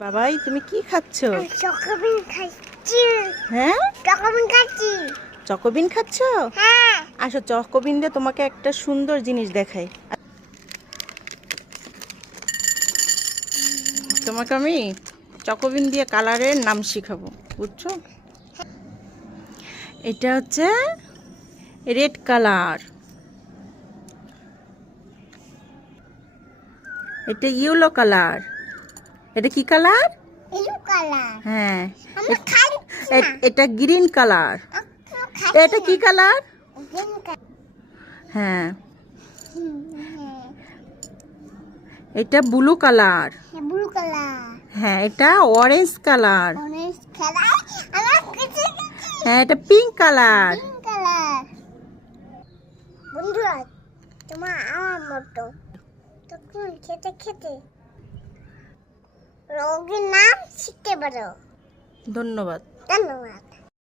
বাবাই তুমি কি খাচ্ছ? চকোবিন খাচ্ছি। হ্যাঁ, চকোবিন খাচ্ছি। চকোবিন খাচ্ছ? হ্যাঁ। আসো চকোবিন দিয়ে তোমাকে একটা সুন্দর জিনিস দেখাই। তোমাকে আমি চকোবিন দিয়ে কালারের নাম শিখাবো, বুঝছো? এটা হচ্ছে রেড কালার, এটা ইয়েলো কালার, এটা কি কালার? ইলু কালার। হ্যাঁ, আমরা খাচ্ছি না। এটা গ্রিন কালার। আমরা খাচ্ছি এটা কি না। কালার? Green colour. হ্যাঁ, হ্যাঁ। এটা ব্লু কালার। Blue colour. হ্যাঁ, এটা অরেঞ্জ কালার। Orange colour. আমরা কিছু হ্যাঁ, এটা পিঙ্ক কালার। Pink colour. বন্ধুরা, তোমার আমার মতো তখন খেতে খেতে রোগের নাম শিখতে পারো। ধন্যবাদ। ধন্যবাদ।